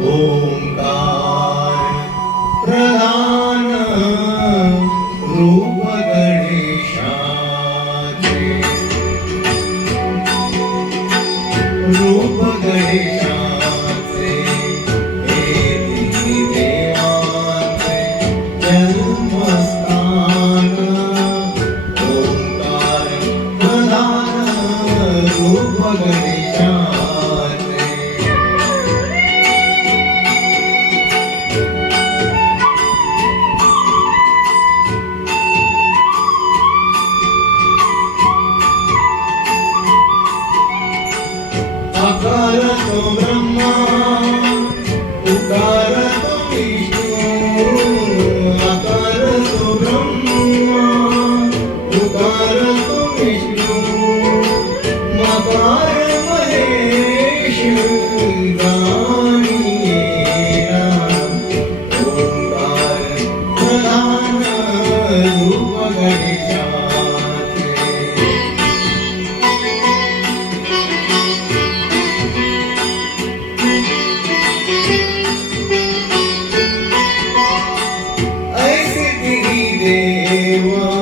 ओकार प्रधान रूप गणेशे रूप गणेशे दे देवास्थान ओङ्कार प्रधानरूप गणेशा ఆకారతో బ్రహ్మా. You.